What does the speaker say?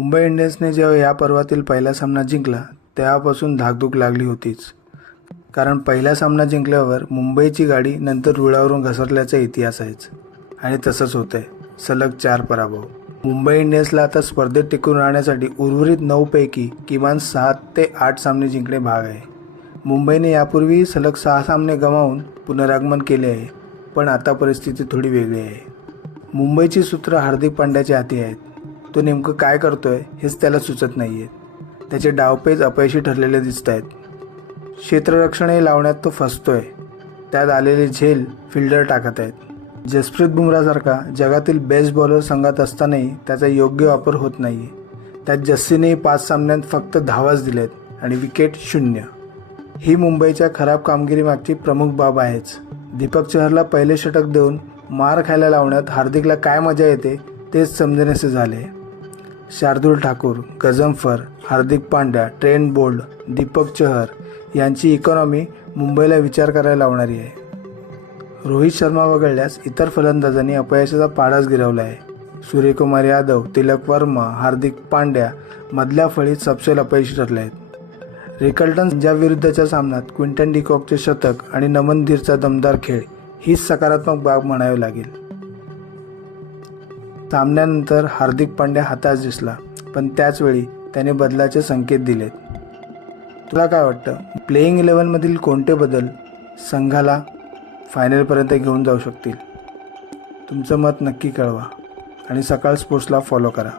मुंबई इंडियन्सने जेव्हा या पर्वातील पहिला सामना जिंकला तेव्हापासून धाकधूक लागली होतीच. कारण पहिला सामना जिंकल्यावर मुंबईची गाडी नंतर रुळावरून घसरल्याचा इतिहास आहेच. आणि तसंच होतंय. सलग 4 पराभव. मुंबई इंडियन्सला आता स्पर्धेत टिकून राहण्यासाठी उर्वरित 9 पैकी किमान 7 ते 8 सामने जिंकणे भाग आहे. मुंबईने यापूर्वी सलग 6 सामने गमावून पुनरागमन केले आहे. पण आता परिस्थिती थोडी वेगळी आहे. मुंबईची सूत्र हार्दिक पांड्याच्या हाती आहेत. तो नेमकं काय करतोय हेच त्याला सुचत नाहीये. त्याचे डावपेच अपयशी ठरलेले दिसत आहेत. क्षेत्ररक्षणही लावण्यात तो फसतोय. त्यात आलेले झेल फिल्डर टाकत आहेत. जसप्रीत बुमरासारखा जगातील बेस्ट बॉलर संघात असतानाही त्याचा योग्य वापर होत नाहीये. त्यात जस्सीनेही 5 सामन्यांत फक्त 10 दिलेत आणि विकेट 0. ही मुंबईच्या खराब कामगिरीमागची प्रमुख बाब आहेच. दीपक चहरला पहिले षटक देऊन मार खायला लावण्यात हार्दिकला काय मजा येते तेच समजण्याचे झाले. शार्दूल ठाकूर, गजमफर, हार्दिक पांड्या, ट्रेंट बोल्ट, दीपक चहर यांची इकॉनॉमी मुंबईला विचार करायला लावणारी आहे. रोहित शर्मा वगळल्यास इतर फलंदाजांनी अपयशाचा पाडाच गिरवला आहे. सूर्यकुमार यादव, तिलक वर्मा, हार्दिक पांड्या मधल्या फळीत सपशेल अपयशी ठरले आहेत. रिकल्टन पंजाबविरुद्धच्या सामन्यात क्विंटन डिकॉकचे शतक आणि नमन धीरचा दमदार खेळ हीच सकारात्मक बाब म्हणावी लागेल. सामन्यानंतर हार्दिक पांड्या हताश दिसला, पण त्याचवेळी त्याने बदलाचे संकेत दिलेत. तुला काय वाटतं, प्लेइंग 11मधील कोणते बदल संघाला फायनलपर्यंत घेऊन जाऊ शकतील? तुमचं मत नक्की कळवा आणि सकाळ स्पोर्ट्सला फॉलो करा.